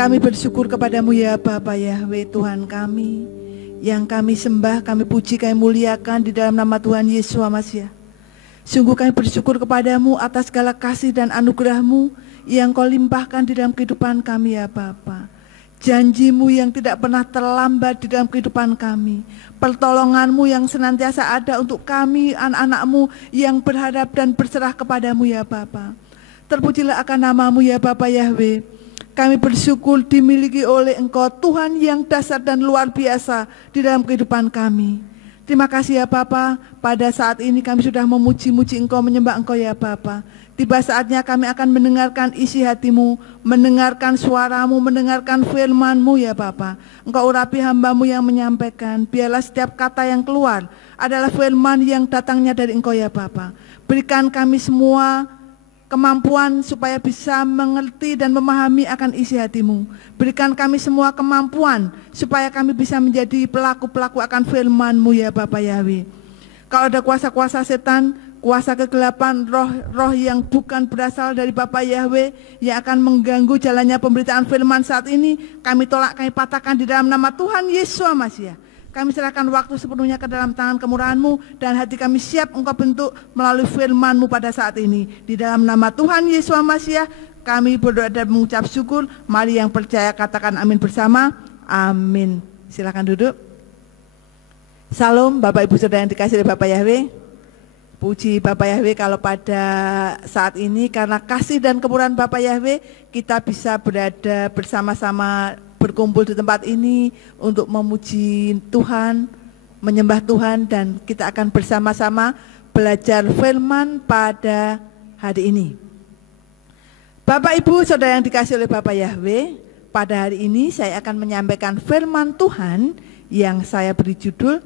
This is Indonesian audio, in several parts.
Kami bersyukur kepadamu ya Bapa Yahweh Tuhan kami, yang kami sembah, kami puji, kami muliakan di dalam nama Tuhan Yesus Masiah. Sungguh kami bersyukur kepadamu atas segala kasih dan anugerahmu yang kau limpahkan di dalam kehidupan kami ya Bapa. Janjimu yang tidak pernah terlambat di dalam kehidupan kami, pertolonganmu yang senantiasa ada untuk kami anak-anakmu yang berharap dan berserah kepadamu ya Bapa. Terpujilah akan namamu ya Bapa Yahweh. Kami bersyukur dimiliki oleh Engkau Tuhan yang dasar dan luar biasa di dalam kehidupan kami. Terima kasih ya Bapa, pada saat ini kami sudah memuji-muji Engkau, menyembah Engkau ya Bapa. Tiba saatnya kami akan mendengarkan isi hatimu, mendengarkan suaramu, mendengarkan firman-Mu ya Bapa. Engkau urapi hamba-Mu yang menyampaikan, biarlah setiap kata yang keluar adalah firman yang datangnya dari Engkau ya Bapa. Berikan kami semua kemampuan supaya bisa mengerti dan memahami akan isi hatimu. Berikan kami semua kemampuan supaya kami bisa menjadi pelaku-pelaku akan firman-Mu ya Bapa Yahweh. Kalau ada kuasa-kuasa setan, kuasa kegelapan, roh-roh yang bukan berasal dari Bapa Yahweh yang akan mengganggu jalannya pemberitaan firman saat ini, kami tolak, kami patahkan di dalam nama Tuhan Yesus Masiah. Kami serahkan waktu sepenuhnya ke dalam tangan kemurahan-Mu, dan hati kami siap Engkau bentuk melalui firman-Mu pada saat ini. Di dalam nama Tuhan Yesus Masiah kami berdoa dan mengucap syukur. Mari yang percaya katakan amin bersama. Amin. Silakan duduk. Salam Bapak Ibu Saudara yang dikasihi oleh Bapak Yahweh. Puji Bapak Yahweh kalau pada saat ini karena kasih dan kemurahan Bapak Yahweh kita bisa berada bersama-sama, berkumpul di tempat ini untuk memuji Tuhan, menyembah Tuhan, dan kita akan bersama-sama belajar firman pada hari ini. Bapak Ibu Saudara yang dikasihi oleh Bapak Yahweh, pada hari ini saya akan menyampaikan firman Tuhan yang saya beri judul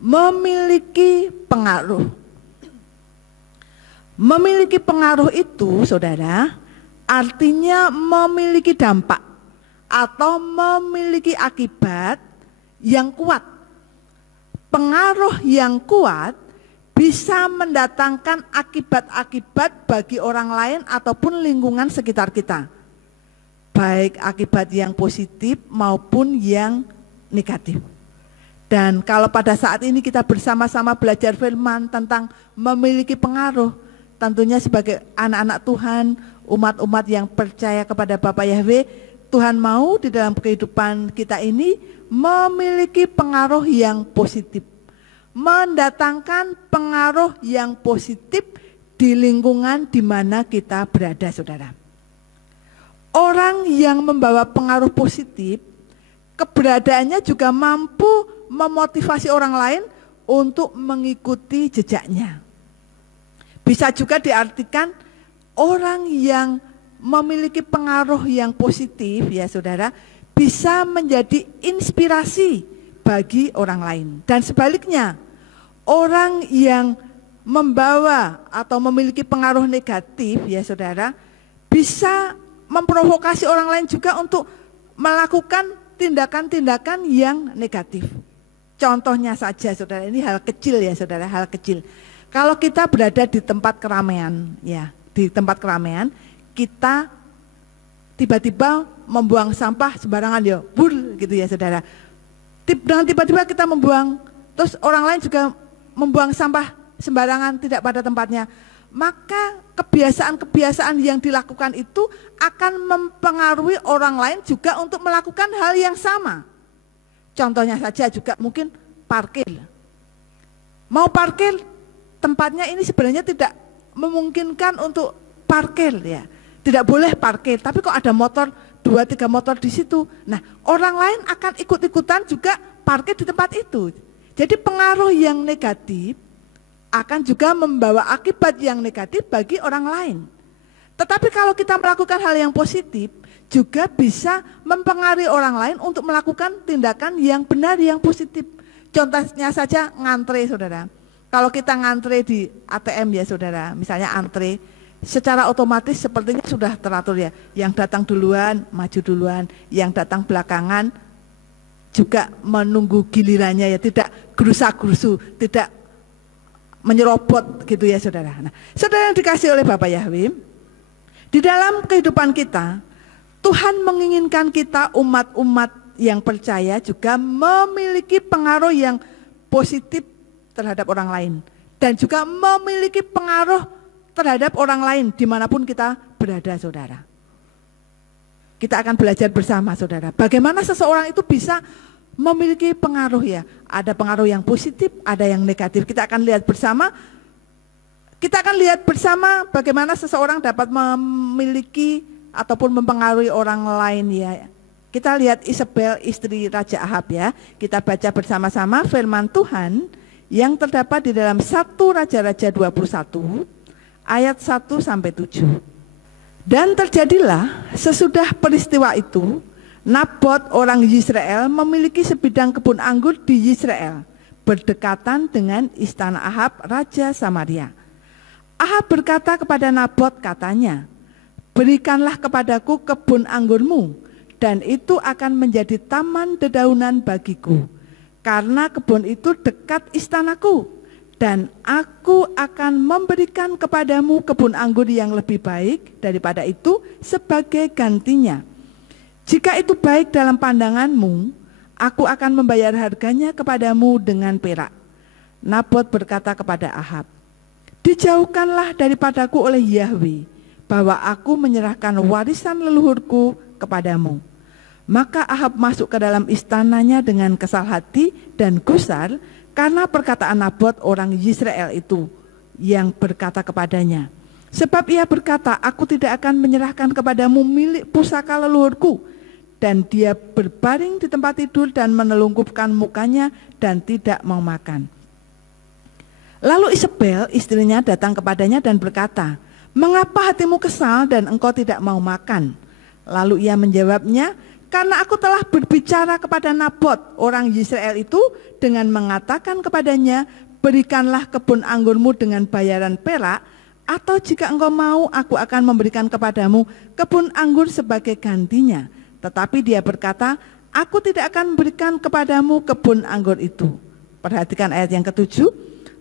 memiliki pengaruh. Memiliki pengaruh itu, saudara, artinya memiliki dampak atau memiliki akibat yang kuat. Pengaruh yang kuat bisa mendatangkan akibat-akibat bagi orang lain ataupun lingkungan sekitar kita, baik akibat yang positif maupun yang negatif. Dan kalau pada saat ini kita bersama-sama belajar firman tentang memiliki pengaruh, tentunya sebagai anak-anak Tuhan, umat-umat yang percaya kepada Bapa Yahweh, Tuhan mau di dalam kehidupan kita ini memiliki pengaruh yang positif, mendatangkan pengaruh yang positif di lingkungan di mana kita berada, saudara. Orang yang membawa pengaruh positif, keberadaannya juga mampu memotivasi orang lain untuk mengikuti jejaknya. Bisa juga diartikan orang yang memiliki pengaruh yang positif ya saudara, bisa menjadi inspirasi bagi orang lain. Dan sebaliknya, orang yang membawa atau memiliki pengaruh negatif ya saudara, bisa memprovokasi orang lain juga untuk melakukan tindakan-tindakan yang negatif. Contohnya saja saudara, ini hal kecil ya saudara, hal kecil. Kalau kita berada di tempat keramaian, ya, di tempat keramaian, kita tiba-tiba membuang sampah sembarangan ya, bur gitu ya saudara. Dengan tiba-tiba kita membuang, terus orang lain juga membuang sampah sembarangan tidak pada tempatnya. Maka kebiasaan-kebiasaan yang dilakukan itu akan mempengaruhi orang lain juga untuk melakukan hal yang sama. Contohnya saja juga mungkin parkir. Mau parkir, tempatnya ini sebenarnya tidak memungkinkan untuk parkir ya. Tidak boleh parkir, tapi kok ada motor, 2-3 motor di situ. Nah, orang lain akan ikut-ikutan juga parkir di tempat itu. Jadi pengaruh yang negatif akan juga membawa akibat yang negatif bagi orang lain. Tetapi kalau kita melakukan hal yang positif, juga bisa mempengaruhi orang lain untuk melakukan tindakan yang benar, yang positif. Contohnya saja ngantre saudara. Kalau kita ngantre di ATM ya saudara, misalnya antre, secara otomatis sepertinya sudah teratur ya. Yang datang duluan, maju duluan, yang datang belakangan juga menunggu gilirannya ya, tidak gerusa-gerusu, tidak menyerobot gitu ya saudara. Nah, saudara yang dikasih oleh Bapak Yahweh, di dalam kehidupan kita, Tuhan menginginkan kita umat-umat yang percaya juga memiliki pengaruh yang positif terhadap orang lain. Dan juga memiliki pengaruh terhadap orang lain dimanapun kita berada, saudara. Kita akan belajar bersama, saudara. Bagaimana seseorang itu bisa memiliki pengaruh ya. Ada pengaruh yang positif, ada yang negatif. Kita akan lihat bersama. Kita akan lihat bersama bagaimana seseorang dapat memiliki ataupun mempengaruhi orang lain ya. Kita lihat Isabel, istri Raja Ahab ya. Kita baca bersama-sama firman Tuhan yang terdapat di dalam 1 Raja-Raja 21 ayat 1 sampai 7. Dan terjadilah sesudah peristiwa itu, Nabot orang Yisrael memiliki sebidang kebun anggur di Yisrael, berdekatan dengan istana Ahab, Raja Samaria. Ahab berkata kepada Nabot, katanya, berikanlah kepadaku kebun anggurmu, dan itu akan menjadi taman dedaunan bagiku, karena kebun itu dekat istanaku, dan aku akan memberikan kepadamu kebun anggur yang lebih baik daripada itu sebagai gantinya. Jika itu baik dalam pandanganmu, aku akan membayar harganya kepadamu dengan perak. Nabot berkata kepada Ahab, dijauhkanlah daripadaku oleh Yahweh, bahwa aku menyerahkan warisan leluhurku kepadamu. Maka Ahab masuk ke dalam istananya dengan kesal hati dan gusar, karena perkataan Nabot orang Yisrael itu yang berkata kepadanya. Sebab ia berkata, aku tidak akan menyerahkan kepadamu milik pusaka leluhurku. Dan dia berbaring di tempat tidur dan menelungkupkan mukanya dan tidak mau makan. Lalu Isabel istrinya datang kepadanya dan berkata, mengapa hatimu kesal dan engkau tidak mau makan? Lalu ia menjawabnya, karena aku telah berbicara kepada Nabot orang Yisrael itu dengan mengatakan kepadanya, berikanlah kebun anggurmu dengan bayaran perak, atau jika engkau mau aku akan memberikan kepadamu kebun anggur sebagai gantinya. Tetapi dia berkata, aku tidak akan memberikan kepadamu kebun anggur itu. Perhatikan ayat yang ke-7.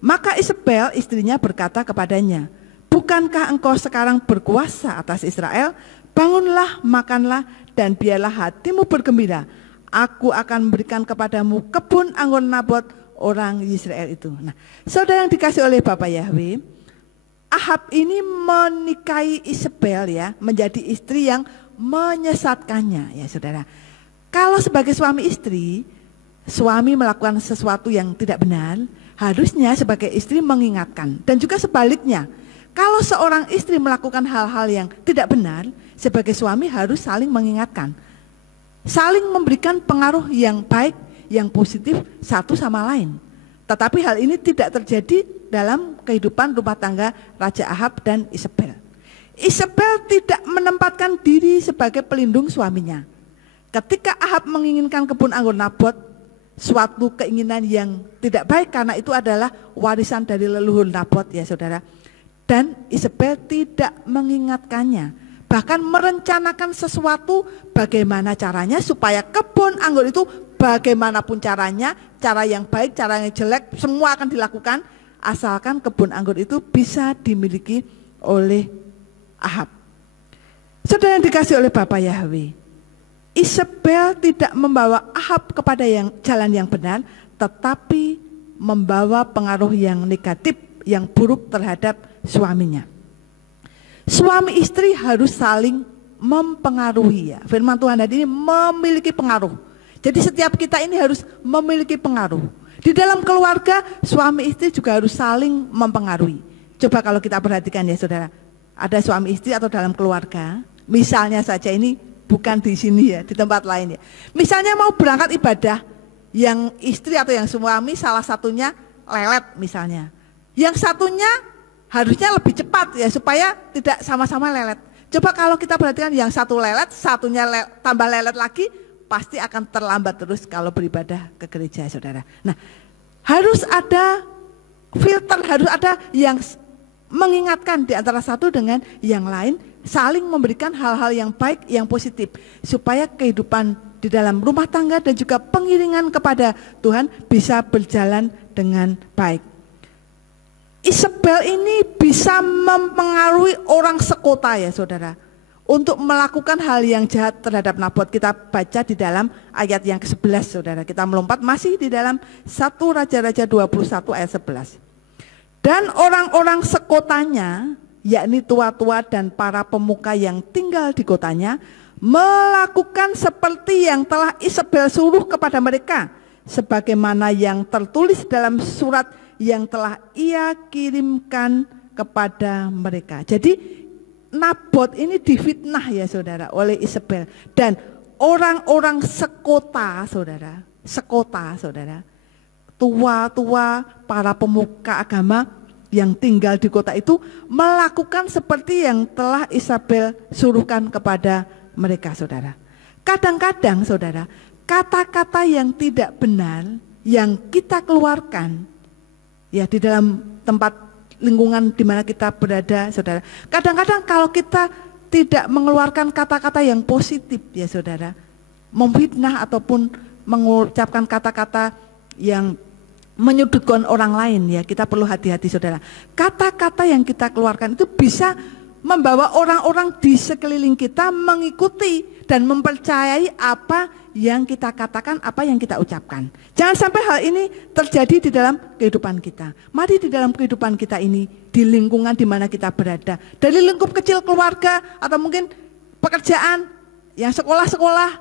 Maka Isabel istrinya berkata kepadanya, bukankah engkau sekarang berkuasa atas Israel? Bangunlah, makanlah, dan biarlah hatimu bergembira. Aku akan memberikan kepadamu kebun anggur Nabot orang Yisrael itu. Nah, saudara yang dikasih oleh Bapak Yahweh, Ahab ini menikahi Isabel ya, menjadi istri yang menyesatkannya ya saudara. Kalau sebagai suami istri, suami melakukan sesuatu yang tidak benar, harusnya sebagai istri mengingatkan. Dan juga sebaliknya, kalau seorang istri melakukan hal-hal yang tidak benar, sebagai suami harus saling mengingatkan, saling memberikan pengaruh yang baik, yang positif satu sama lain. Tetapi hal ini tidak terjadi dalam kehidupan rumah tangga Raja Ahab dan Isabel. Isabel tidak menempatkan diri sebagai pelindung suaminya. Ketika Ahab menginginkan kebun anggur Nabot, suatu keinginan yang tidak baik karena itu adalah warisan dari leluhur Nabot ya saudara. Dan Isabel tidak mengingatkannya. Bahkan merencanakan sesuatu bagaimana caranya supaya kebun anggur itu bagaimanapun caranya, cara yang baik, cara yang jelek, semua akan dilakukan asalkan kebun anggur itu bisa dimiliki oleh Ahab. Saudara yang dikasih oleh Bapak Yahweh, Isabel tidak membawa Ahab kepada jalan yang benar, tetapi membawa pengaruh yang negatif, yang buruk terhadap suaminya. Suami istri harus saling mempengaruhi ya. Firman Tuhan tadi ini memiliki pengaruh. Jadi setiap kita ini harus memiliki pengaruh. Di dalam keluarga suami istri juga harus saling mempengaruhi. Coba kalau kita perhatikan ya saudara, ada suami istri atau dalam keluarga, misalnya saja ini bukan di sini ya, di tempat lain ya. Misalnya mau berangkat ibadah, yang istri atau yang suami salah satunya lelet misalnya. Yang satunya harusnya lebih cepat ya supaya tidak sama-sama lelet. Coba kalau kita perhatikan yang satu lelet, satunya tambah lelet lagi, pasti akan terlambat terus kalau beribadah ke gereja saudara. Nah, harus ada filter, harus ada yang mengingatkan di antara satu dengan yang lain, saling memberikan hal-hal yang baik, yang positif, supaya kehidupan di dalam rumah tangga dan juga pengiringan kepada Tuhan bisa berjalan dengan baik. Isabel ini bisa mempengaruhi orang sekota ya saudara. untuk melakukan hal yang jahat terhadap Nabot. Kita baca di dalam ayat yang ke-11 saudara. Kita melompat masih di dalam 1 Raja-Raja 21 ayat 11. Dan orang-orang sekotanya, yakni tua-tua dan para pemuka yang tinggal di kotanya, melakukan seperti yang telah Isabel suruh kepada mereka, sebagaimana yang tertulis dalam surat yang telah ia kirimkan kepada mereka. Jadi Nabot ini difitnah ya saudara oleh Isabel, dan orang-orang sekota saudara, tua-tua para pemuka agama yang tinggal di kota itu melakukan seperti yang telah Isabel suruhkan kepada mereka saudara. Kadang-kadang saudara, kata-kata yang tidak benar yang kita keluarkan ya di dalam tempat lingkungan di mana kita berada saudara. Kadang-kadang kalau kita tidak mengeluarkan kata-kata yang positif ya saudara, memfitnah ataupun mengucapkan kata-kata yang menyudutkan orang lain ya, kita perlu hati-hati saudara. Kata-kata yang kita keluarkan itu bisa membawa orang-orang di sekeliling kita mengikuti dan mempercayai apa yang kita katakan, apa yang kita ucapkan. Jangan sampai hal ini terjadi di dalam kehidupan kita. Mari di dalam kehidupan kita ini, di lingkungan di mana kita berada, dari lingkup kecil keluarga atau mungkin pekerjaan, yang sekolah-sekolah,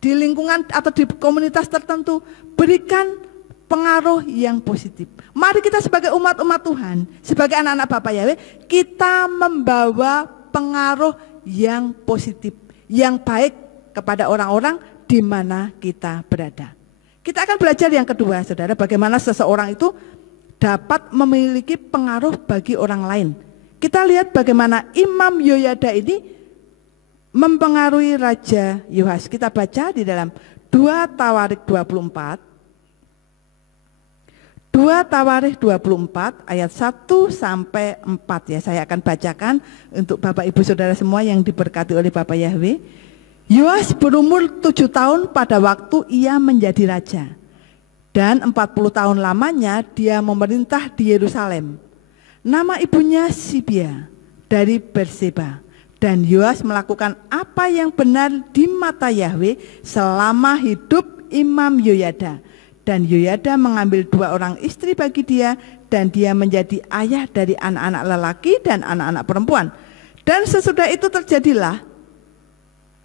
di lingkungan atau di komunitas tertentu, berikan pengaruh yang positif. Mari kita sebagai umat-umat Tuhan, sebagai anak-anak Bapak Yahweh, kita membawa pengaruh yang positif, yang baik kepada orang-orang di mana kita berada. Kita akan belajar yang kedua saudara, bagaimana seseorang itu dapat memiliki pengaruh bagi orang lain. Kita lihat bagaimana Imam Yoyada ini mempengaruhi Raja Yoas. Kita baca di dalam 2 Tawarikh 24. 2 Tawarikh 24 ayat 1 sampai 4 ya. Saya akan bacakan untuk Bapak Ibu Saudara semua yang diberkati oleh Bapak Yahweh. Yoas berumur 7 tahun pada waktu ia menjadi raja, dan 40 tahun lamanya dia memerintah di Yerusalem. Nama ibunya Sibia dari Berseba, dan Yoas melakukan apa yang benar di mata Yahweh selama hidup Imam Yoyada. Dan Yoyada mengambil 2 orang istri bagi dia, dan dia menjadi ayah dari anak-anak lelaki dan anak-anak perempuan. Dan sesudah itu terjadilah,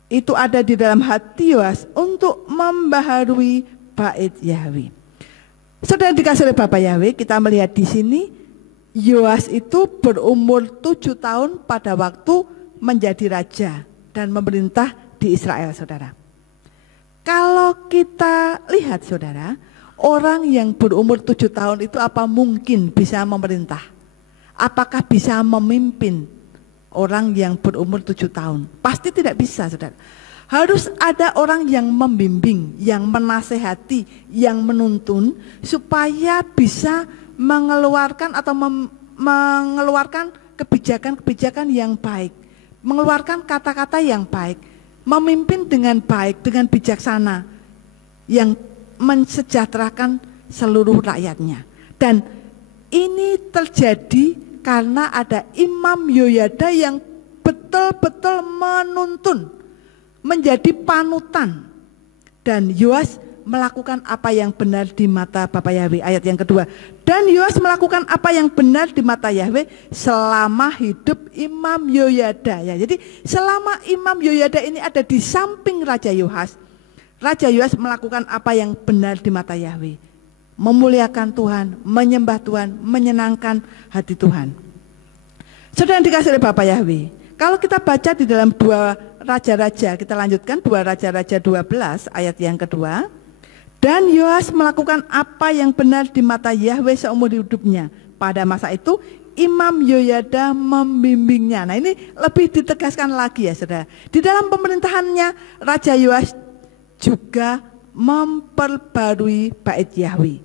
itu ada di dalam hati Yoas untuk membaharui bait Yahweh. Saudara dikasih oleh Bapak Yahweh, kita melihat di sini Yoas itu berumur 7 tahun pada waktu menjadi raja dan memerintah di Israel saudara. Kalau kita lihat saudara, orang yang berumur 7 tahun itu apa mungkin bisa memerintah? Apakah bisa memimpin orang yang berumur 7 tahun? Pasti tidak bisa saudara. Harus ada orang yang membimbing, yang menasehati, yang menuntun supaya bisa mengeluarkan atau mengeluarkan kebijakan-kebijakan yang baik, mengeluarkan kata-kata yang baik, memimpin dengan baik, dengan bijaksana, yang mensejahterakan seluruh rakyatnya. Dan ini terjadi karena ada Imam Yoyada yang betul-betul menuntun, menjadi panutan. Dan Yoas melakukan apa yang benar di mata Bapak Yahweh. Ayat yang kedua. Dan Yoas melakukan apa yang benar di mata Yahweh selama hidup Imam Yoyada. Ya, jadi selama Imam Yoyada ini ada di samping Raja Yoas, Raja Yoas melakukan apa yang benar di mata Yahweh. Memuliakan Tuhan, menyembah Tuhan, menyenangkan hati Tuhan. Saudara yang dikasihi oleh Bapak Yahweh, kalau kita baca di dalam 2 Raja-Raja, kita lanjutkan 2 Raja-Raja 12 ayat yang kedua. Dan Yoas melakukan apa yang benar di mata Yahweh seumur hidupnya. Pada masa itu Imam Yoyada membimbingnya. Nah ini lebih ditegaskan lagi ya saudara. Di dalam pemerintahannya Raja Yoas juga memperbarui bait Yahweh.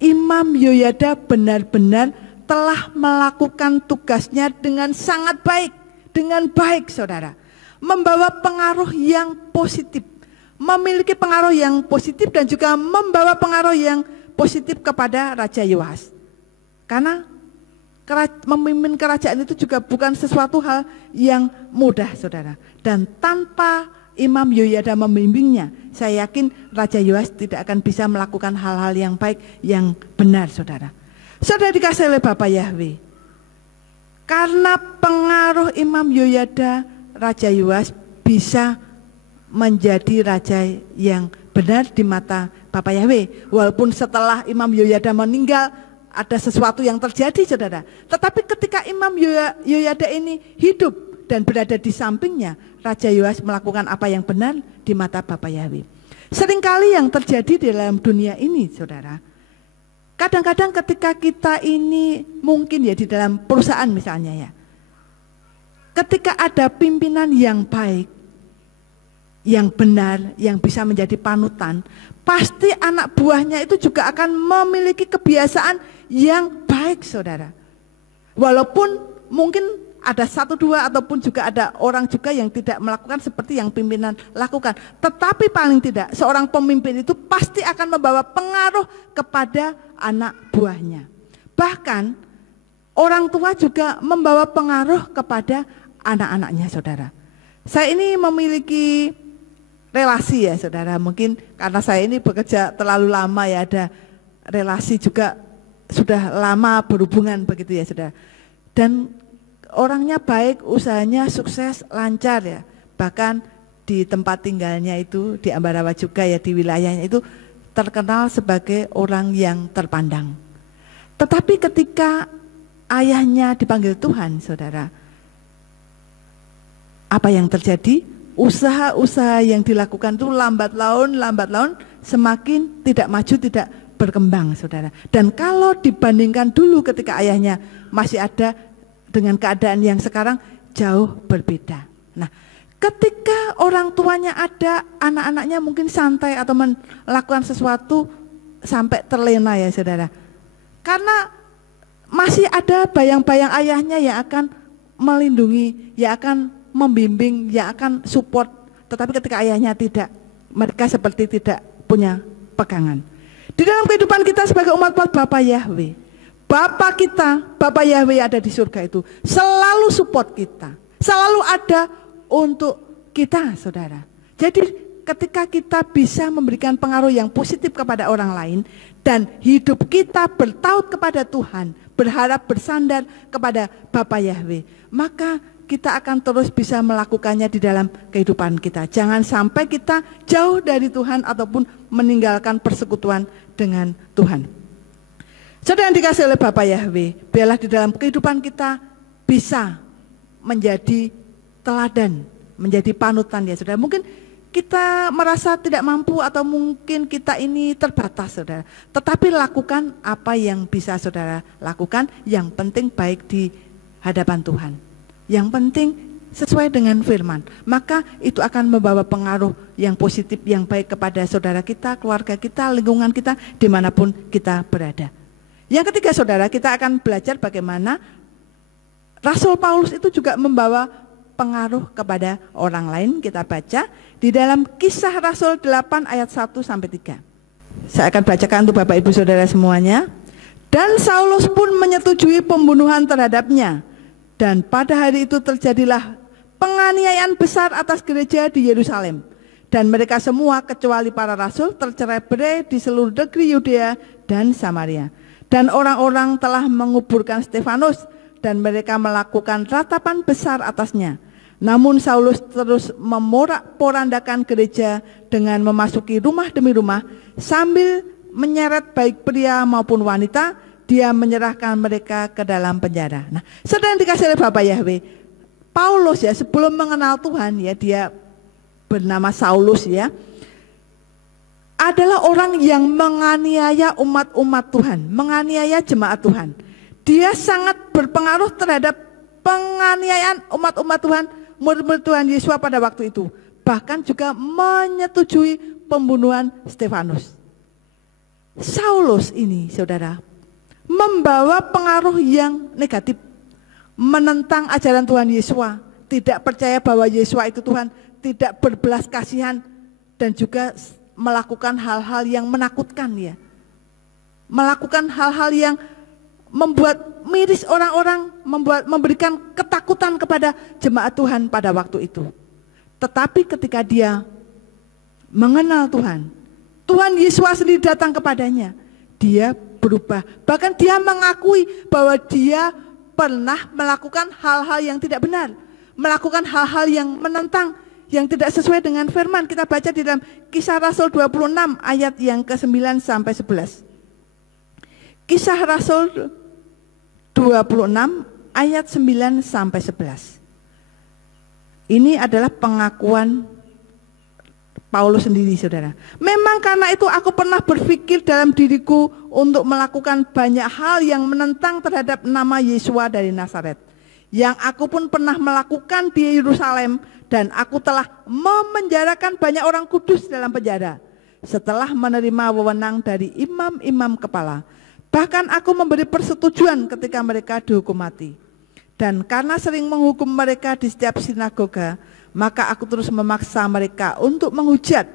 Imam Yoyada benar-benar telah melakukan tugasnya dengan sangat baik, dengan baik saudara. Membawa pengaruh yang positif, memiliki pengaruh yang positif dan juga membawa pengaruh yang positif kepada Raja Yoas. Karena Memimpin kerajaan itu juga bukan sesuatu hal yang mudah, saudara. Dan tanpa Imam Yoyada membimbingnya, saya yakin Raja Yoas tidak akan bisa melakukan hal-hal yang baik, yang benar, saudara. Saudara dikasih oleh Bapak Yahweh, karena pengaruh Imam Yoyada, Raja Yoas bisa menjadi raja yang benar di mata Bapak Yahweh. Walaupun setelah Imam Yoyada meninggal, ada sesuatu yang terjadi, saudara. Tetapi ketika Imam Yoyada ini hidup dan berada di sampingnya, Raja Yoas melakukan apa yang benar di mata Bapak Yahweh. Seringkali yang terjadi di dalam dunia ini, saudara, kadang-kadang ketika kita ini mungkin ya di dalam perusahaan misalnya ya, ketika ada pimpinan yang baik, yang benar, yang bisa menjadi panutan, pasti anak buahnya itu juga akan memiliki kebiasaan yang baik, saudara. Walaupun mungkin ada satu dua ataupun juga ada orang juga yang tidak melakukan seperti yang pimpinan lakukan, tetapi paling tidak seorang pemimpin itu pasti akan membawa pengaruh kepada anak buahnya. Bahkan orang tua juga membawa pengaruh kepada anak-anaknya, saudara. Saya ini memiliki relasi ya, saudara. Mungkin karena saya ini bekerja terlalu lama ya, ada relasi juga sudah lama berhubungan begitu ya, saudara. Dan orangnya baik, usahanya sukses, lancar ya. Bahkan di tempat tinggalnya itu di Ambarawa juga ya, di wilayahnya itu terkenal sebagai orang yang terpandang. Tetapi ketika ayahnya dipanggil Tuhan, saudara, apa yang terjadi? Usaha-usaha yang dilakukan itu lambat laun semakin tidak maju, tidak berkembang, saudara. Dan kalau dibandingkan dulu ketika ayahnya masih ada dengan keadaan yang sekarang jauh berbeda. Nah, ketika orang tuanya ada, anak-anaknya mungkin santai atau melakukan sesuatu sampai terlena ya, saudara. Karena masih ada bayang-bayang ayahnya yang akan melindungi, yang akan membimbing, yang akan support. Tetapi ketika ayahnya tidak, mereka seperti tidak punya pegangan. Di dalam kehidupan kita sebagai umat Bapak Yahweh, Bapak kita, Bapak Yahweh ada di surga itu selalu support kita, selalu ada untuk kita, saudara. Jadi ketika kita bisa memberikan pengaruh yang positif kepada orang lain dan hidup kita bertaut kepada Tuhan, berharap bersandar kepada Bapak Yahweh, maka kita akan terus bisa melakukannya di dalam kehidupan kita. Jangan sampai kita jauh dari Tuhan ataupun meninggalkan persekutuan dengan Tuhan. Saudara yang dikasih oleh Bapak Yahweh, biarlah di dalam kehidupan kita bisa menjadi teladan, menjadi panutan ya, saudara. Mungkin kita merasa tidak mampu atau mungkin kita ini terbatas, saudara. Tetapi lakukan apa yang bisa saudara lakukan, yang penting baik di hadapan Tuhan. Yang penting sesuai dengan firman, maka itu akan membawa pengaruh yang positif, yang baik kepada saudara kita, keluarga kita, lingkungan kita, dimanapun kita berada. Yang ketiga, saudara, kita akan belajar bagaimana Rasul Paulus itu juga membawa pengaruh kepada orang lain. Kita baca di dalam Kisah Rasul 8 ayat 1-3. Saya akan bacakan untuk Bapak Ibu Saudara semuanya. Dan Saulus pun menyetujui pembunuhan terhadapnya. Dan pada hari itu terjadilah penganiayaan besar atas gereja di Yerusalem. Dan mereka semua kecuali para rasul tercerai-berai di seluruh negeri Yudea dan Samaria. Dan orang-orang telah menguburkan Stefanus dan mereka melakukan ratapan besar atasnya. Namun Saulus terus memorak-porandakan gereja dengan memasuki rumah demi rumah sambil menyeret baik pria maupun wanita. Dia menyerahkan mereka ke dalam penjara. Nah, saudara yang dikasih oleh Bapak Yahweh, Paulus ya sebelum mengenal Tuhan ya, dia bernama Saulus ya, adalah orang yang menganiaya umat-umat Tuhan, menganiaya jemaat Tuhan. Dia sangat berpengaruh terhadap penganiayaan umat-umat Tuhan, murid-murid Tuhan Yesus pada waktu itu. Bahkan juga menyetujui pembunuhan Stefanus. Saulus ini, saudara, membawa pengaruh yang negatif, menentang ajaran Tuhan Yesus, tidak percaya bahwa Yesus itu Tuhan, tidak berbelas kasihan, dan juga melakukan hal-hal yang menakutkan ya. Melakukan hal-hal yang membuat miris orang-orang, memberikan ketakutan kepada jemaat Tuhan pada waktu itu. Tetapi ketika dia mengenal Tuhan, Tuhan Yesus sendiri datang kepadanya, dia berubah. Bahkan dia mengakui bahwa dia pernah melakukan hal-hal yang tidak benar, melakukan hal-hal yang menentang, yang tidak sesuai dengan firman. Kita baca di dalam Kisah Rasul 26 ayat yang ke-9 sampai 11. Kisah Rasul 26 ayat 9 sampai 11. Ini adalah pengakuan Paulus sendiri, saudara. Memang karena itu aku pernah berpikir dalam diriku untuk melakukan banyak hal yang menentang terhadap nama Yesus dari Nazaret, yang aku pun pernah melakukan di Yerusalem, dan aku telah memenjarakan banyak orang kudus dalam penjara setelah menerima wewenang dari imam-imam kepala. Bahkan aku memberi persetujuan ketika mereka dihukum mati. Dan karena sering menghukum mereka di setiap sinagoga, maka aku terus memaksa mereka untuk menghujat,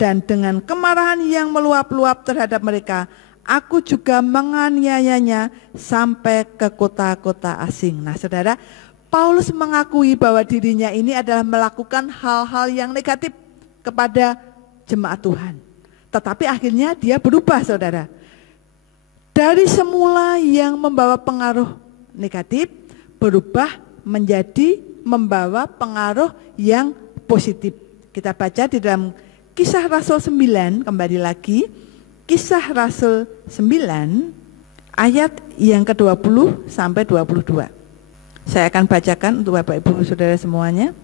dan dengan kemarahan yang meluap-luap terhadap mereka, aku juga menganiayanya sampai ke kota-kota asing. Nah, saudara, Paulus mengakui bahwa dirinya ini adalah melakukan hal-hal yang negatif kepada jemaat Tuhan. Tetapi akhirnya dia berubah, saudara. Dari semula yang membawa pengaruh negatif, berubah menjadi membawa pengaruh yang positif. Kita baca di dalam Kisah Rasul 9, kembali lagi, Kisah Rasul 9 ayat yang ke-20 sampai 22. Saya akan bacakan untuk Bapak Ibu Saudara semuanya.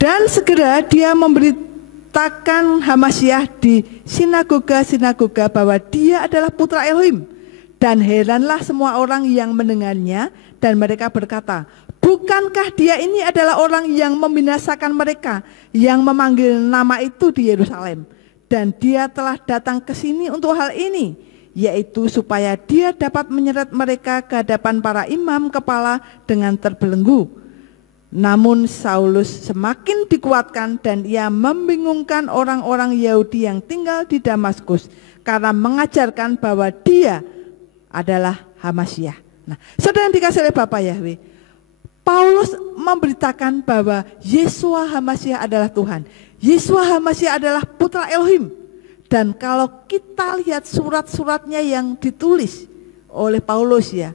Dan segera dia memberitakan Hamasyah di sinagoga-sinagoga bahwa dia adalah putra Elohim. Dan heranlah semua orang yang mendengarnya, dan mereka berkata, bukankah dia ini adalah orang yang membinasakan mereka, yang memanggil nama itu di Yerusalem? Dan dia telah datang ke sini untuk hal ini, yaitu supaya dia dapat menyeret mereka ke hadapan para imam kepala dengan terbelenggu. Namun Saulus semakin dikuatkan, dan ia membingungkan orang-orang Yahudi yang tinggal di Damaskus, karena mengajarkan bahwa dia adalah Hamasyah. Nah, saudara yang dikasih oleh Bapak Yahweh, Paulus memberitakan bahwa Yeshua Hamasyah adalah Tuhan. Yeshua Hamasyah adalah putra Elohim. Dan kalau kita lihat surat-suratnya yang ditulis oleh Paulus ya,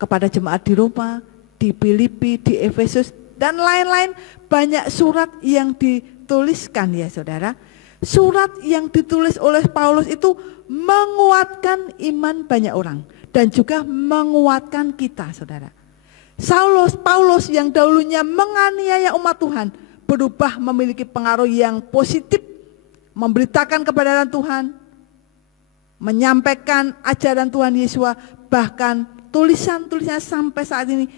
kepada jemaat di Roma, di Filipi, di Efesus, dan lain-lain, banyak surat yang dituliskan ya saudara. Surat yang ditulis oleh Paulus itu menguatkan iman banyak orang dan juga menguatkan kita, saudara. Paulus yang dahulunya menganiaya umat Tuhan berubah memiliki pengaruh yang positif, memberitakan kebenaran Tuhan, menyampaikan ajaran Tuhan Yesus, bahkan tulisan-tulisannya sampai saat ini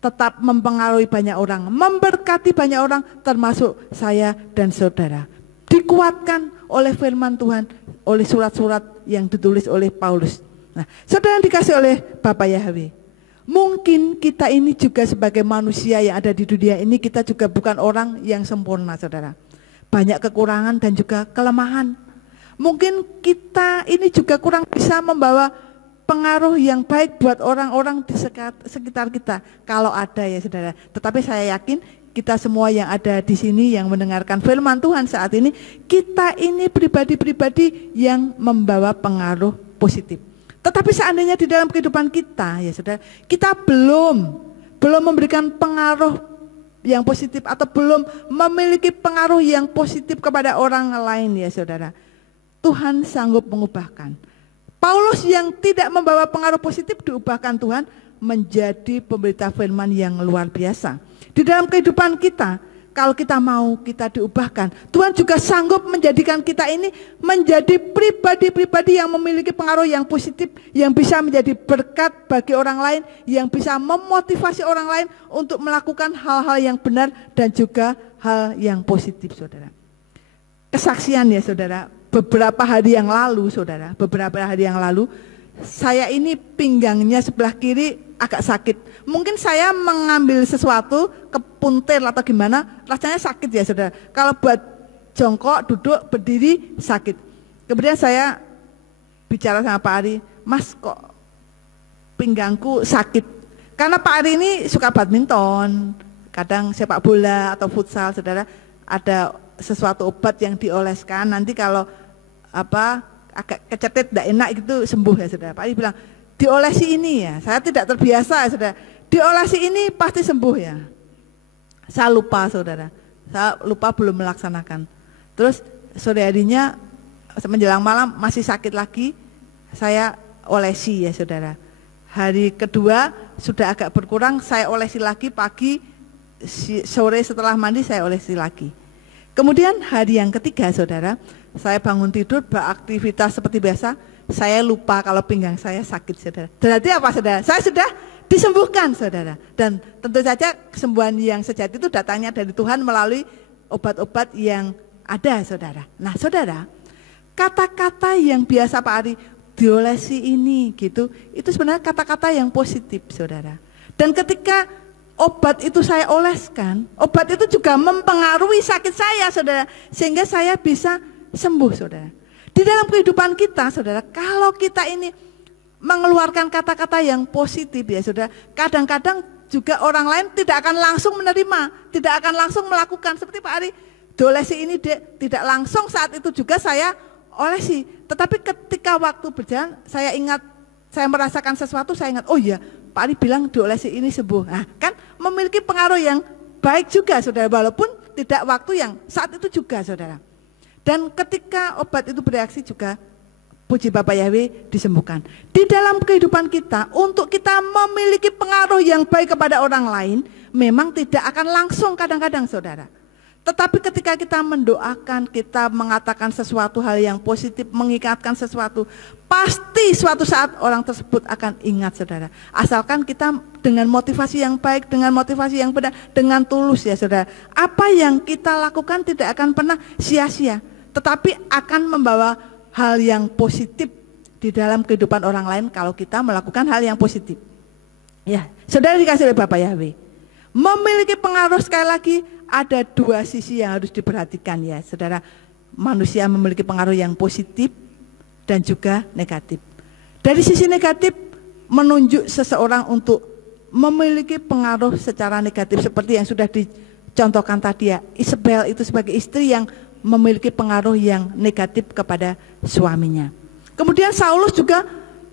tetap mempengaruhi banyak orang, memberkati banyak orang, termasuk saya dan saudara. Dikuatkan oleh firman Tuhan, oleh surat-surat yang ditulis oleh Paulus. Nah, saudara yang dikasih oleh Bapak Yahweh, mungkin kita ini juga sebagai manusia yang ada di dunia ini, kita juga bukan orang yang sempurna, saudara. Banyak kekurangan dan juga kelemahan. Mungkin kita ini juga kurang bisa membawa pengaruh yang baik buat orang-orang di sekitar kita, kalau ada ya saudara. Tetapi saya yakin kita semua yang ada di sini yang mendengarkan firman Tuhan saat ini, kita ini pribadi-pribadi yang membawa pengaruh positif. Tetapi seandainya di dalam kehidupan kita ya saudara, kita belum memberikan pengaruh yang positif atau belum memiliki pengaruh yang positif kepada orang lain ya saudara, Tuhan sanggup mengubahkan. Paulus yang tidak membawa pengaruh positif diubahkan Tuhan menjadi pemberita firman yang luar biasa. Di dalam kehidupan kita, kalau kita mau kita diubahkan, Tuhan juga sanggup menjadikan kita ini menjadi pribadi-pribadi yang memiliki pengaruh yang positif, yang bisa menjadi berkat bagi orang lain, yang bisa memotivasi orang lain untuk melakukan hal-hal yang benar dan juga hal yang positif, saudara. Kesaksian ya saudara, beberapa hari yang lalu, saya ini pinggangnya sebelah kiri agak sakit. Mungkin saya mengambil sesuatu kepuntir atau gimana, rasanya sakit ya saudara. Kalau buat jongkok, duduk, berdiri sakit. Kemudian saya bicara sama Pak Ari, Mas kok pinggangku sakit. Karena Pak Ari ini suka badminton, kadang sepak bola atau futsal, saudara, ada sesuatu obat yang dioleskan, nanti kalau agak kecetit, tidak enak gitu sembuh ya saudara. Pak Ari bilang, diolesi ini ya, saya tidak terbiasa ya saudara, diolesi ini pasti sembuh ya. Saya lupa saudara, saya lupa belum melaksanakan. Terus sore harinya menjelang malam masih sakit lagi, saya olesi ya saudara. Hari kedua sudah agak berkurang, saya olesi lagi pagi, sore setelah mandi saya olesi lagi. Kemudian hari yang ketiga saudara, saya bangun tidur beraktivitas seperti biasa, saya lupa kalau pinggang saya sakit saudara. Berarti apa saudara? Saya sudah disembuhkan saudara. Dan tentu saja kesembuhan yang sejati itu datangnya dari Tuhan melalui obat-obat yang ada saudara. Nah saudara, kata-kata yang biasa Pak Ari, diolesi ini gitu, itu sebenarnya kata-kata yang positif saudara. Dan ketika obat itu saya oleskan, obat itu juga mempengaruhi sakit saya saudara, sehingga saya bisa sembuh saudara. Di dalam kehidupan kita saudara, kalau kita ini mengeluarkan kata-kata yang positif ya saudara, kadang-kadang juga orang lain tidak akan langsung menerima, tidak akan langsung melakukan. Seperti Pak Ari, dolesi ini tidak langsung saat itu juga saya olesi. Tetapi ketika waktu berjalan, saya ingat, saya merasakan sesuatu, saya ingat, oh iya Pak Ari bilang diolesi ini sembuh. Nah kan memiliki pengaruh yang baik juga saudara, walaupun tidak waktu yang saat itu juga saudara. Dan ketika obat itu bereaksi juga, puji Bapak Yahweh, disembuhkan. Di dalam kehidupan kita, untuk kita memiliki pengaruh yang baik kepada orang lain, memang tidak akan langsung kadang-kadang saudara. Tetapi ketika kita mendoakan, kita mengatakan sesuatu hal yang positif, mengingatkan sesuatu, pasti suatu saat orang tersebut akan ingat saudara. Asalkan kita dengan motivasi yang baik, dengan motivasi yang benar, dengan tulus ya saudara. Apa yang kita lakukan tidak akan pernah sia-sia, tetapi akan membawa hal yang positif di dalam kehidupan orang lain kalau kita melakukan hal yang positif. Ya, saudara dikasih oleh Bapak Yahweh. Memiliki pengaruh, sekali lagi ada dua sisi yang harus diperhatikan ya saudara. Manusia memiliki pengaruh yang positif dan juga negatif. Dari sisi negatif menunjuk seseorang untuk memiliki pengaruh secara negatif seperti yang sudah dicontohkan tadi ya. Isabel itu sebagai istri yang memiliki pengaruh yang negatif kepada suaminya. Kemudian Saulus juga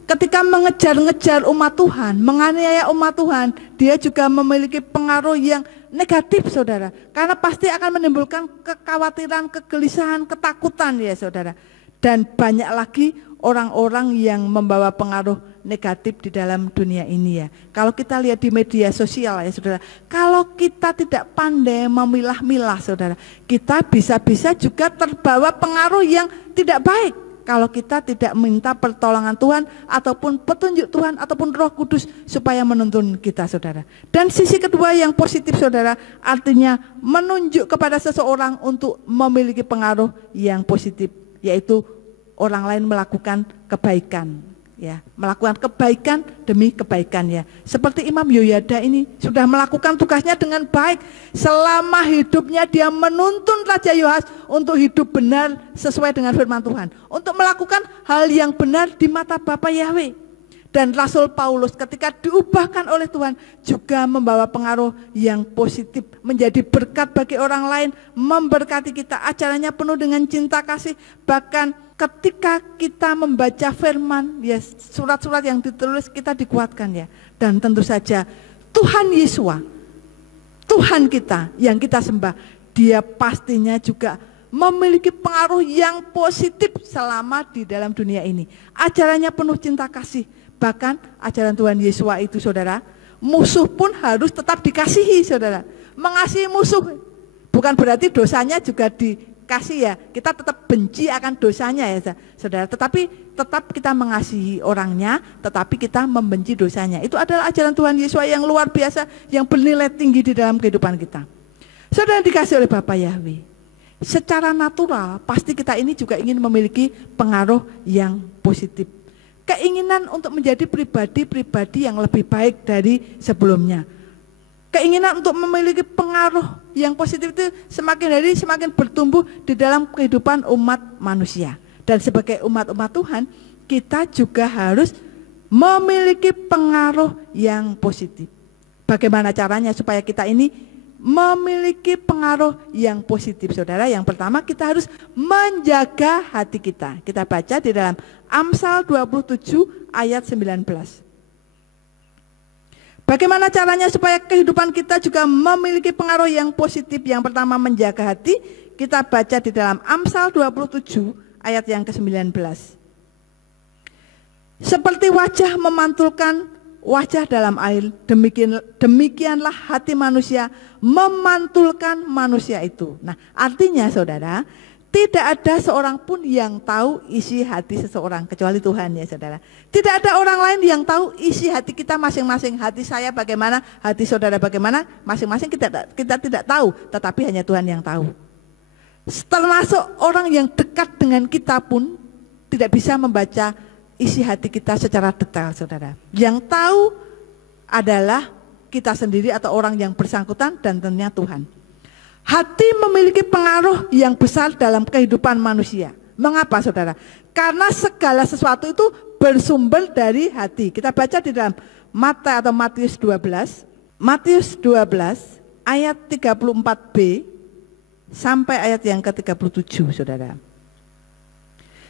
ketika mengejar-ngejar umat Tuhan, menganiaya umat Tuhan, dia juga memiliki pengaruh yang negatif saudara. Karena pasti akan menimbulkan kekhawatiran, kegelisahan, ketakutan ya saudara. Dan banyak lagi orang-orang yang membawa pengaruh negatif di dalam dunia ini ya. Kalau kita lihat di media sosial ya saudara, kalau kita tidak pandai memilah-milah saudara, kita bisa-bisa juga terbawa pengaruh yang tidak baik. Kalau kita tidak minta pertolongan Tuhan ataupun petunjuk Tuhan ataupun Roh Kudus supaya menuntun kita saudara. Dan sisi kedua yang positif saudara, artinya menunjuk kepada seseorang untuk memiliki pengaruh yang positif, yaitu orang lain melakukan kebaikan. Ya, melakukan kebaikan demi kebaikan ya. Seperti Imam Yoyada ini sudah melakukan tugasnya dengan baik. Selama hidupnya dia menuntun Raja Yoas untuk hidup benar sesuai dengan firman Tuhan. Untuk melakukan hal yang benar di mata Bapa Yahweh. Dan Rasul Paulus ketika diubahkan oleh Tuhan juga membawa pengaruh yang positif. Menjadi berkat bagi orang lain, memberkati kita. Acaranya penuh dengan cinta kasih. Bahkan ketika kita membaca firman, ya surat-surat yang ditulis kita dikuatkan ya. Dan tentu saja Tuhan Yesus, Tuhan kita yang kita sembah, dia pastinya juga memiliki pengaruh yang positif selama di dalam dunia ini. Ajarannya penuh cinta kasih. Bahkan ajaran Tuhan Yesus itu saudara, musuh pun harus tetap dikasihi saudara. Mengasihi musuh bukan berarti dosanya juga dikasih ya, kita tetap benci akan dosanya ya saudara, tetapi tetap kita mengasihi orangnya, tetapi kita membenci dosanya. Itu adalah ajaran Tuhan Yesus yang luar biasa, yang bernilai tinggi di dalam kehidupan kita. Saudara dikasih oleh Bapa Yahweh, secara natural pasti kita ini juga ingin memiliki pengaruh yang positif. Keinginan untuk menjadi pribadi-pribadi yang lebih baik dari sebelumnya. Keinginan untuk memiliki pengaruh yang positif itu semakin hari semakin bertumbuh di dalam kehidupan umat manusia. Dan sebagai umat-umat Tuhan, kita juga harus memiliki pengaruh yang positif. Bagaimana caranya supaya kita ini memiliki pengaruh yang positif, saudara? Yang pertama, kita harus menjaga hati kita. Kita baca di dalam Amsal 27 ayat 19. Bagaimana caranya supaya kehidupan kita juga memiliki pengaruh yang positif? Yang pertama, menjaga hati. Kita baca di dalam Amsal 27 ayat yang ke-19. Seperti wajah memantulkan wajah dalam air, demikianlah hati manusia memantulkan manusia itu. Nah, artinya saudara, tidak ada seorang pun yang tahu isi hati seseorang kecuali Tuhan, ya saudara. Tidak ada orang lain yang tahu isi hati kita masing-masing. Hati saya bagaimana, hati saudara bagaimana, masing-masing kita tidak tahu, tetapi hanya Tuhan yang tahu. Termasuk orang yang dekat dengan kita pun tidak bisa membaca isi hati kita secara detail, saudara. Yang tahu adalah kita sendiri atau orang yang bersangkutan dan tentunya Tuhan. Hati memiliki pengaruh yang besar dalam kehidupan manusia. Mengapa, saudara? Karena segala sesuatu itu bersumber dari hati. Kita baca di dalam Matius 12. Matius 12 ayat 34b sampai ayat yang ke-37, saudara.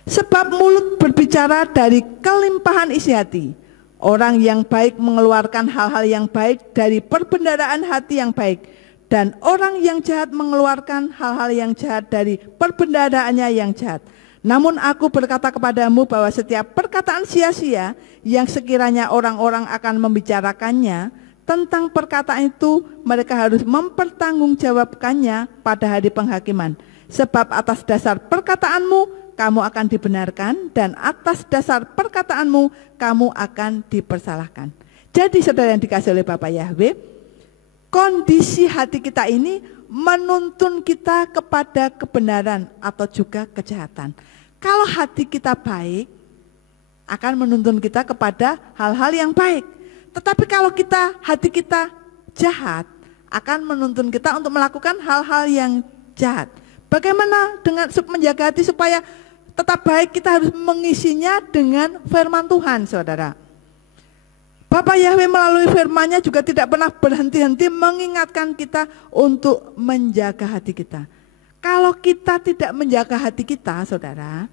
Sebab mulut berbicara dari kelimpahan isi hati. Orang yang baik mengeluarkan hal-hal yang baik dari perbendaharaan hati yang baik. Dan orang yang jahat mengeluarkan hal-hal yang jahat dari perbendaharaannya yang jahat. Namun aku berkata kepadamu bahwa setiap perkataan sia-sia yang sekiranya orang-orang akan membicarakannya, tentang perkataan itu mereka harus mempertanggungjawabkannya pada hari penghakiman. Sebab atas dasar perkataanmu kamu akan dibenarkan, dan atas dasar perkataanmu kamu akan dipersalahkan. Jadi saudara yang dikasihi oleh Bapak Yahweh, kondisi hati kita ini menuntun kita kepada kebenaran atau juga kejahatan. Kalau hati kita baik, akan menuntun kita kepada hal-hal yang baik. Tetapi kalau hati kita jahat, akan menuntun kita untuk melakukan hal-hal yang jahat. Bagaimana dengan menjaga hati supaya tetap baik? Kita harus mengisinya dengan firman Tuhan, saudara. Bapak Yahweh melalui firman-Nya juga tidak pernah berhenti-henti mengingatkan kita untuk menjaga hati kita. Kalau kita tidak menjaga hati kita, saudara,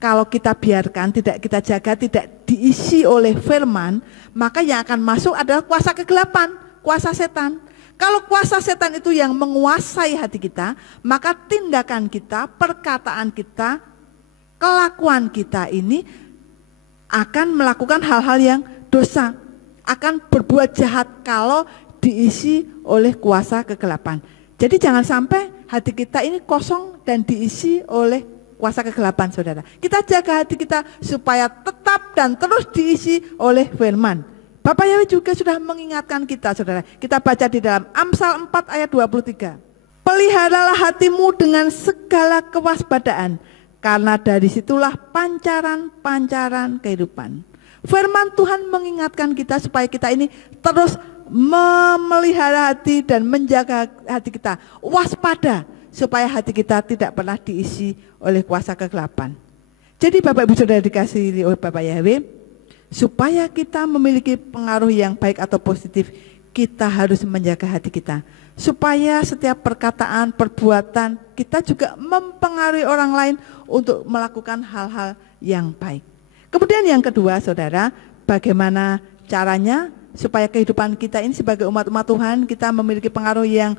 kalau kita biarkan, tidak kita jaga, tidak diisi oleh firman, maka yang akan masuk adalah kuasa kegelapan, kuasa setan. Kalau kuasa setan itu yang menguasai hati kita, maka tindakan kita, perkataan kita, kelakuan kita ini akan melakukan hal-hal yang dosa, akan berbuat jahat kalau diisi oleh kuasa kegelapan. Jadi jangan sampai hati kita ini kosong dan diisi oleh kuasa kegelapan, saudara. Kita jaga hati kita supaya tetap dan terus diisi oleh firman. Bapak Yahweh juga sudah mengingatkan kita, saudara. Kita baca di dalam Amsal 4 ayat 23. Peliharalah hatimu dengan segala kewaspadaan, karena dari situlah pancaran-pancaran kehidupan. Firman Tuhan mengingatkan kita supaya kita ini terus memelihara hati dan menjaga hati kita. Waspada supaya hati kita tidak pernah diisi oleh kuasa kegelapan. Jadi Bapak Ibu Saudara dikasihi oleh Bapak Yahweh, supaya kita memiliki pengaruh yang baik atau positif, kita harus menjaga hati kita. Supaya setiap perkataan, perbuatan, kita juga mempengaruhi orang lain untuk melakukan hal-hal yang baik. Kemudian yang kedua, saudara, bagaimana caranya supaya kehidupan kita ini sebagai umat-umat Tuhan, kita memiliki pengaruh yang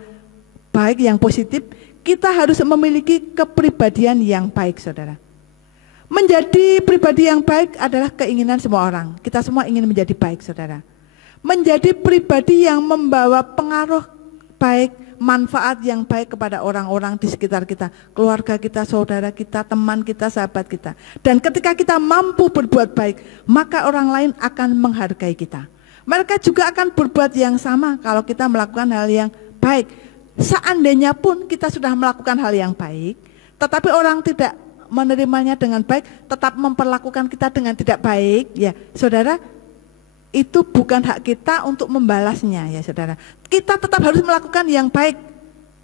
baik, yang positif. Kita harus memiliki kepribadian yang baik, saudara. Menjadi pribadi yang baik adalah keinginan semua orang. Kita semua ingin menjadi baik, saudara. Menjadi pribadi yang membawa pengaruh baik, manfaat yang baik kepada orang-orang di sekitar kita, keluarga kita, saudara kita, teman kita, sahabat kita. Dan ketika kita mampu berbuat baik, maka orang lain akan menghargai kita. Mereka juga akan berbuat yang sama kalau kita melakukan hal yang baik. Seandainya pun kita sudah melakukan hal yang baik, tetapi orang tidak menerimanya dengan baik, tetap memperlakukan kita dengan tidak baik, ya saudara, itu bukan hak kita untuk membalasnya, ya saudara. Kita tetap harus melakukan yang baik,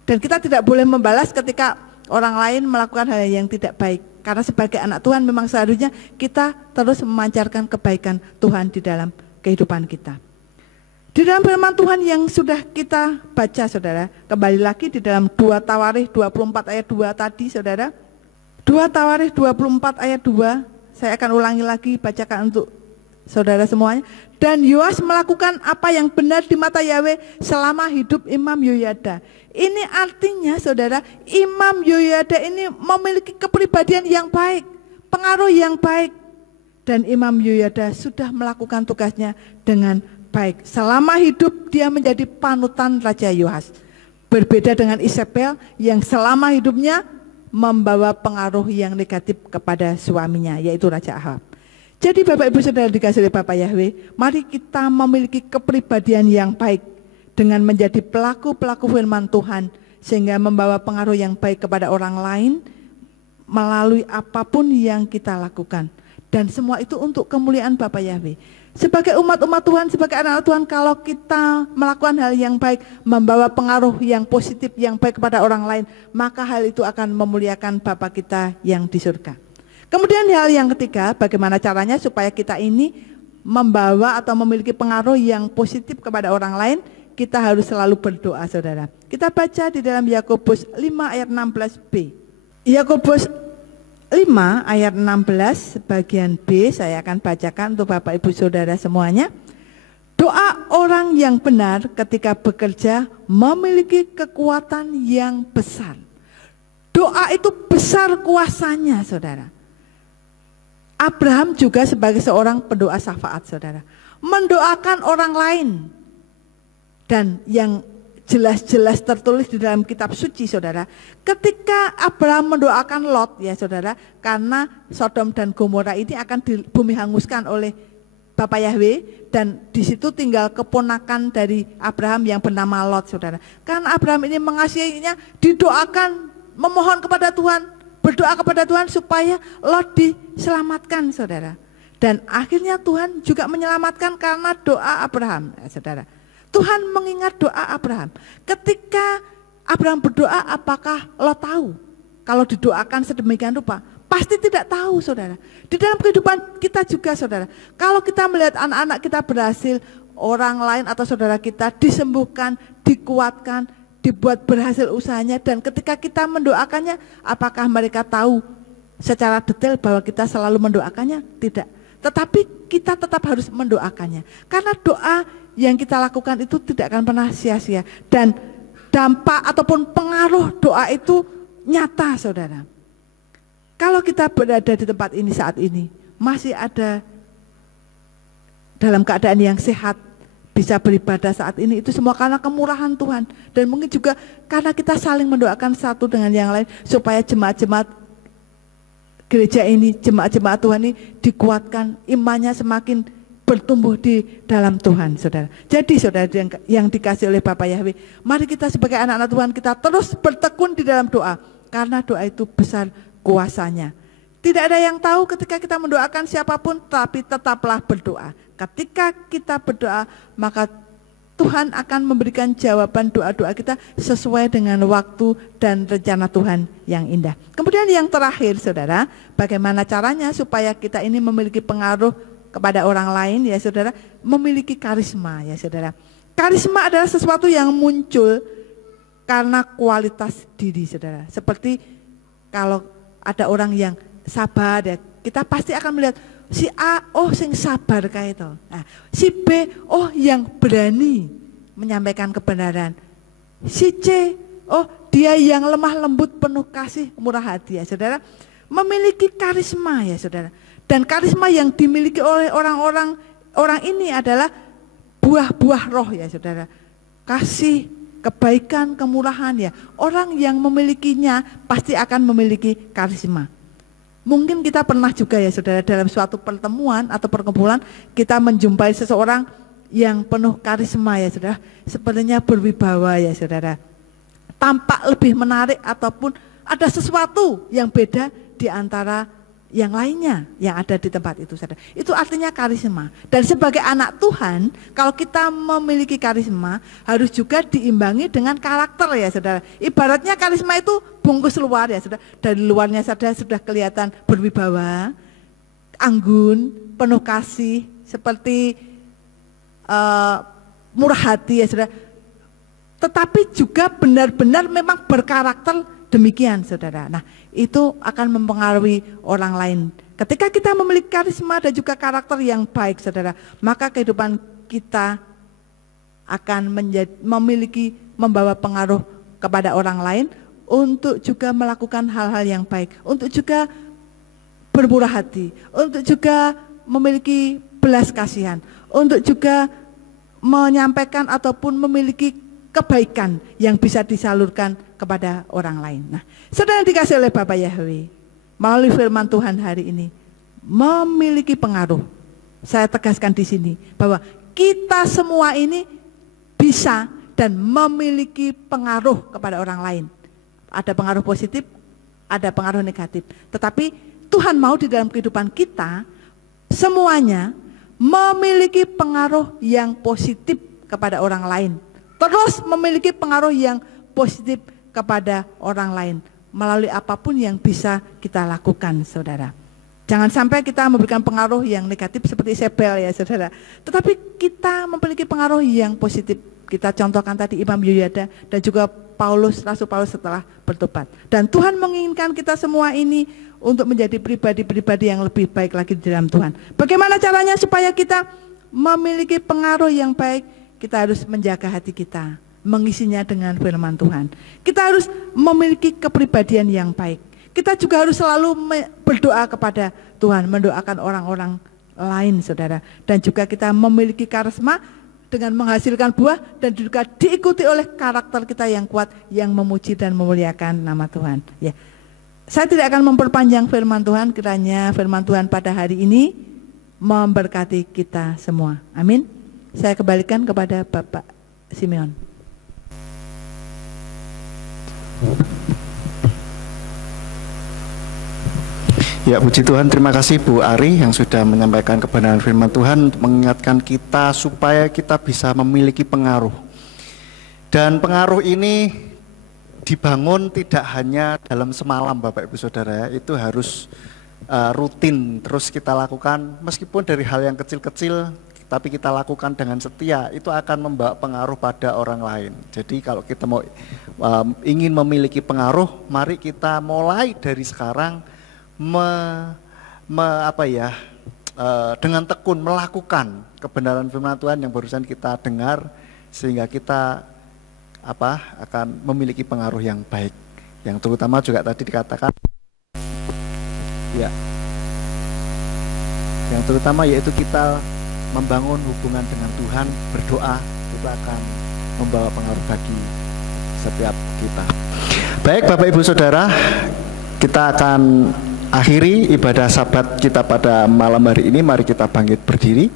dan kita tidak boleh membalas ketika orang lain melakukan hal yang tidak baik. Karena sebagai anak Tuhan memang seharusnya kita terus memancarkan kebaikan Tuhan di dalam kehidupan kita. Di dalam firman Tuhan yang sudah kita baca saudara, kembali lagi di dalam 2 Tawarikh 24 ayat 2 tadi saudara. 2 Tawarikh 24 ayat 2, saya akan ulangi lagi bacakan untuk saudara semuanya. Dan Yoas melakukan apa yang benar di mata Yahweh selama hidup Imam Yoyada. Ini artinya saudara, Imam Yoyada ini memiliki kepribadian yang baik, pengaruh yang baik. Dan Imam Yoyada sudah melakukan tugasnya dengan baik. Selama hidup dia menjadi panutan Raja Yoas. Berbeda dengan Isabel yang selama hidupnya membawa pengaruh yang negatif kepada suaminya, yaitu Raja Ahab. Jadi Bapak Ibu Saudara dikasihi oleh Bapa Yahweh, mari kita memiliki kepribadian yang baik dengan menjadi pelaku-pelaku firman Tuhan, sehingga membawa pengaruh yang baik kepada orang lain melalui apapun yang kita lakukan. Dan semua itu untuk kemuliaan Bapa Yahweh. Sebagai umat-umat Tuhan, sebagai anak Tuhan, kalau kita melakukan hal yang baik, membawa pengaruh yang positif, yang baik kepada orang lain, maka hal itu akan memuliakan Bapa kita yang di surga. Kemudian hal yang ketiga, bagaimana caranya supaya kita ini membawa atau memiliki pengaruh yang positif kepada orang lain, kita harus selalu berdoa saudara. Kita baca di dalam Yakobus 5 ayat 16b. Yakobus 5 ayat 16 bagian B, saya akan bacakan untuk Bapak Ibu Saudara semuanya. Doa orang yang benar ketika bekerja memiliki kekuatan yang besar. Doa itu besar kuasanya saudara. Abraham juga sebagai seorang pendoa syafaat saudara, mendoakan orang lain. Dan yang jelas-jelas tertulis di dalam kitab suci saudara, ketika Abraham mendoakan Lot ya saudara, karena Sodom dan Gomora ini akan bumi hanguskan oleh Bapa Yahweh, dan di situ tinggal keponakan dari Abraham yang bernama Lot saudara. Karena Abraham ini mengasihinya, didoakan, memohon kepada Tuhan, berdoa kepada Tuhan supaya Lot diselamatkan saudara. Dan akhirnya Tuhan juga menyelamatkan karena doa Abraham ya, saudara. Tuhan mengingat doa Abraham. Ketika Abraham berdoa, apakah Lot tahu? Kalau didoakan sedemikian rupa, pasti tidak tahu saudara. Di dalam kehidupan kita juga saudara, kalau kita melihat anak-anak kita berhasil, orang lain atau saudara kita disembuhkan, dikuatkan, dibuat berhasil usahanya, dan ketika kita mendoakannya, apakah mereka tahu secara detail bahwa kita selalu mendoakannya? Tidak. Tetapi kita tetap harus mendoakannya. Karena doa yang kita lakukan itu tidak akan pernah sia-sia. Dan dampak ataupun pengaruh doa itu nyata saudara. Kalau kita berada di tempat ini saat ini, masih ada dalam keadaan yang sehat, bisa beribadah saat ini, itu semua karena kemurahan Tuhan. Dan mungkin juga karena kita saling mendoakan satu dengan yang lain, supaya jemaat-jemaat gereja ini, jemaat-jemaat Tuhan ini dikuatkan, imannya semakin bertumbuh di dalam Tuhan saudara. Jadi saudara yang dikasih oleh Bapa Yahweh, mari kita sebagai anak-anak Tuhan, kita terus bertekun di dalam doa, karena doa itu besar kuasanya. Tidak ada yang tahu ketika kita mendoakan siapapun, tapi tetaplah berdoa. Ketika kita berdoa, maka Tuhan akan memberikan jawaban doa-doa kita sesuai dengan waktu dan rencana Tuhan yang indah. Kemudian yang terakhir saudara, bagaimana caranya supaya kita ini memiliki pengaruh kepada orang lain ya saudara, memiliki karisma ya saudara. Karisma adalah sesuatu yang muncul karena kualitas diri saudara. Seperti kalau ada orang yang sabar ya, kita pasti akan melihat si A, oh sing sabar kayak itu. Nah, si B, oh yang berani menyampaikan kebenaran. Si C, oh dia yang lemah lembut, penuh kasih, murah hati ya saudara. Memiliki karisma ya saudara. Dan karisma yang dimiliki oleh orang ini adalah buah-buah roh ya saudara. Kasih, kebaikan, kemurahan ya. Orang yang memilikinya pasti akan memiliki karisma. Mungkin kita pernah juga ya saudara, dalam suatu pertemuan atau perkumpulan kita menjumpai seseorang yang penuh karisma ya saudara, sepertinya berwibawa ya saudara, tampak lebih menarik ataupun ada sesuatu yang beda di antara yang lainnya yang ada di tempat itu, saudara. Itu artinya karisma. Dan sebagai anak Tuhan, kalau kita memiliki karisma, harus juga diimbangi dengan karakter ya, saudara. Ibaratnya karisma itu bungkus luar ya, saudara. Dari luarnya saudara sudah kelihatan berwibawa, anggun, penuh kasih, seperti murah hati ya, saudara. Tetapi juga benar-benar memang berkarakter demikian, saudara. Nah, itu akan mempengaruhi orang lain. Ketika kita memiliki karisma dan juga karakter yang baik, saudara, maka kehidupan kita akan membawa pengaruh kepada orang lain untuk juga melakukan hal-hal yang baik, untuk juga bermurah hati, untuk juga memiliki belas kasihan, untuk juga menyampaikan ataupun memiliki kebaikan yang bisa disalurkan kepada orang lain. Nah, saudara yang dikasih oleh Bapak Yahweh, melalui firman Tuhan hari ini memiliki pengaruh. Saya tegaskan di sini bahwa kita semua ini bisa dan memiliki pengaruh kepada orang lain. Ada pengaruh positif, ada pengaruh negatif. Tetapi Tuhan mau di dalam kehidupan kita semuanya memiliki pengaruh yang positif kepada orang lain. Terus memiliki pengaruh yang positif kepada orang lain melalui apapun yang bisa kita lakukan, saudara. Jangan sampai kita memberikan pengaruh yang negatif seperti Isabel ya, saudara. Tetapi kita memiliki pengaruh yang positif. Kita contohkan tadi Imam Yoyada dan juga Rasul Paulus setelah bertobat. Dan Tuhan menginginkan kita semua ini untuk menjadi pribadi-pribadi yang lebih baik lagi di dalam Tuhan. Bagaimana caranya supaya kita memiliki pengaruh yang baik? Kita harus menjaga hati kita, mengisinya dengan firman Tuhan. Kita harus memiliki kepribadian yang baik. Kita juga harus selalu berdoa kepada Tuhan, mendoakan orang-orang lain, saudara. Dan juga kita memiliki karisma dengan menghasilkan buah dan juga diikuti oleh karakter kita yang kuat, yang memuji dan memuliakan nama Tuhan. Ya, saya tidak akan memperpanjang firman Tuhan, kiranya firman Tuhan pada hari ini memberkati kita semua. Amin. Saya kembalikan kepada Bapak Simeon. Ya, puji Tuhan, terima kasih Bu Ari yang sudah menyampaikan kebenaran firman Tuhan untuk mengingatkan kita supaya kita bisa memiliki pengaruh. Dan pengaruh ini dibangun tidak hanya dalam semalam Bapak Ibu Saudara, itu harus rutin terus kita lakukan, meskipun dari hal yang kecil-kecil tapi kita lakukan dengan setia, itu akan membawa pengaruh pada orang lain. Jadi kalau kita mau ingin memiliki pengaruh, mari kita mulai dari sekarang dengan tekun melakukan kebenaran firman Tuhan yang barusan kita dengar, sehingga kita akan memiliki pengaruh yang baik. Yang terutama juga tadi dikatakan, ya, yang terutama yaitu kita membangun hubungan dengan Tuhan, berdoa, itu akan membawa pengaruh bagi setiap kita. Baik Bapak Ibu Saudara, kita akan akhiri ibadah Sabat kita pada malam hari ini. Mari kita bangkit berdiri.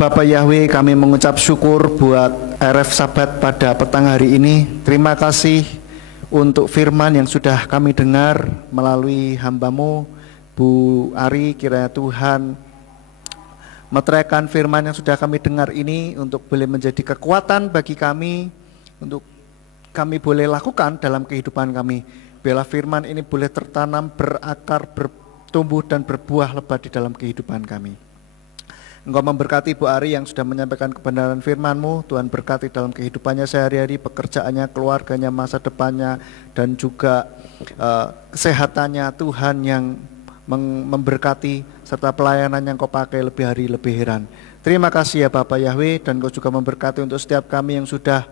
Bapak Yahweh, kami mengucap syukur buat RF Sabat pada petang hari ini. Terima kasih untuk firman yang sudah kami dengar melalui hamba-Mu Bu Ari. Kiranya Tuhan meteraikan firman yang sudah kami dengar ini untuk boleh menjadi kekuatan bagi kami, untuk kami boleh lakukan dalam kehidupan kami. Biarlah firman ini boleh tertanam, berakar, bertumbuh dan berbuah lebat di dalam kehidupan kami. Engkau memberkati Bu Ari yang sudah menyampaikan kebenaran firman-Mu. Tuhan berkati dalam kehidupannya sehari-hari, pekerjaannya, keluarganya, masa depannya, dan juga kesehatannya. Tuhan yang memberkati serta pelayanan yang Kau pakai lebih hari lebih heran. Terima kasih ya Bapak Yahweh, dan Kau juga memberkati untuk setiap kami yang sudah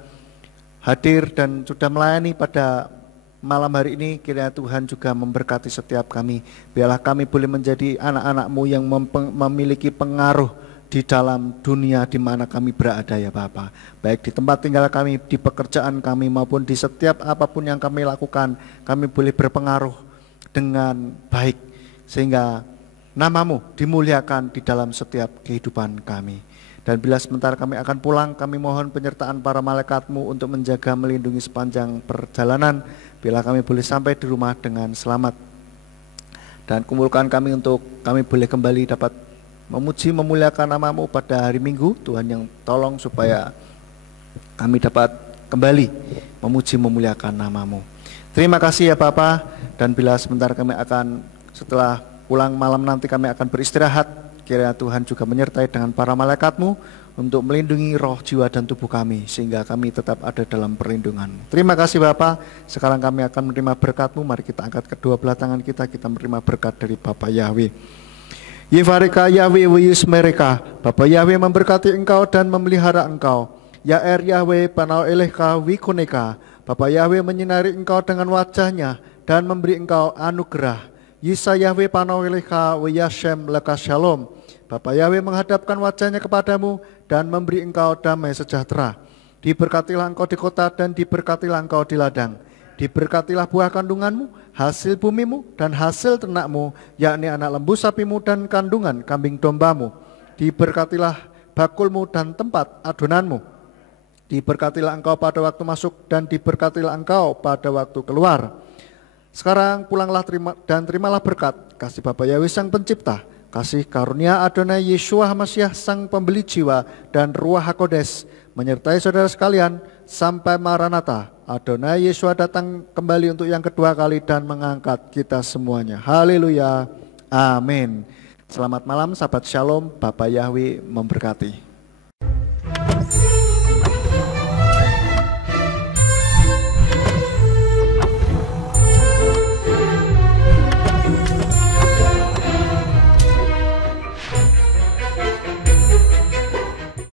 hadir dan sudah melayani pada malam hari ini. Kiranya Tuhan juga memberkati setiap kami. Biarlah kami boleh menjadi anak-anak-Mu yang memiliki pengaruh di dalam dunia di mana kami berada ya Bapa. Baik di tempat tinggal kami, di pekerjaan kami, maupun di setiap apapun yang kami lakukan, kami boleh berpengaruh dengan baik, sehingga nama-Mu dimuliakan di dalam setiap kehidupan kami. Dan bila sebentar kami akan pulang, kami mohon penyertaan para malaikat-Mu untuk menjaga, melindungi sepanjang perjalanan. Bila kami boleh sampai di rumah dengan selamat. Dan kumpulkan kami untuk kami boleh kembali dapat memuji memuliakan nama-Mu pada hari Minggu. Tuhan yang tolong supaya kami dapat kembali memuji memuliakan nama-Mu. Terima kasih ya Bapa. Dan bila sebentar kami akan setelah pulang malam nanti kami akan beristirahat, kiranya Tuhan juga menyertai dengan para malaikat-Mu untuk melindungi roh, jiwa, dan tubuh kami sehingga kami tetap ada dalam perlindungan-Mu. Terima kasih Bapa. Sekarang kami akan menerima berkat-Mu. Mari kita angkat kedua belah tangan kita menerima berkat dari Bapa Yahweh. Yivareka Yahweh Yusmereka. Bapa Yahweh memberkati engkau dan memelihara engkau. Ya Yahweh panau elehka wikoneka. Bapa Yahweh menyinari engkau dengan wajahnya dan memberi engkau anugerah. Yisa Yahweh panau elehka wiyashem leka shalom. Bapa Yahweh menghadapkan wajahnya kepadamu dan memberi engkau damai sejahtera. Diberkatilah engkau di kota dan diberkatilah engkau di ladang. Diberkatilah buah kandunganmu, hasil bumimu dan hasil ternakmu, yakni anak lembu sapimu dan kandungan kambing dombamu. Diberkatilah bakulmu dan tempat adonanmu. Diberkatilah engkau pada waktu masuk dan diberkatilah engkau pada waktu keluar. Sekarang pulanglah dan terimalah berkat kasih Bapa Yahweh Sang Pencipta, kasih karunia Adonai Yeshua HaMashiach Sang Pembeli Jiwa dan Ruach HaKodes menyertai saudara sekalian sampai Maranatha. Adonai Yeshua datang kembali untuk yang kedua kali dan mengangkat kita semuanya. Haleluya. Amin. Selamat malam sahabat Shalom. Bapa Yahweh memberkati.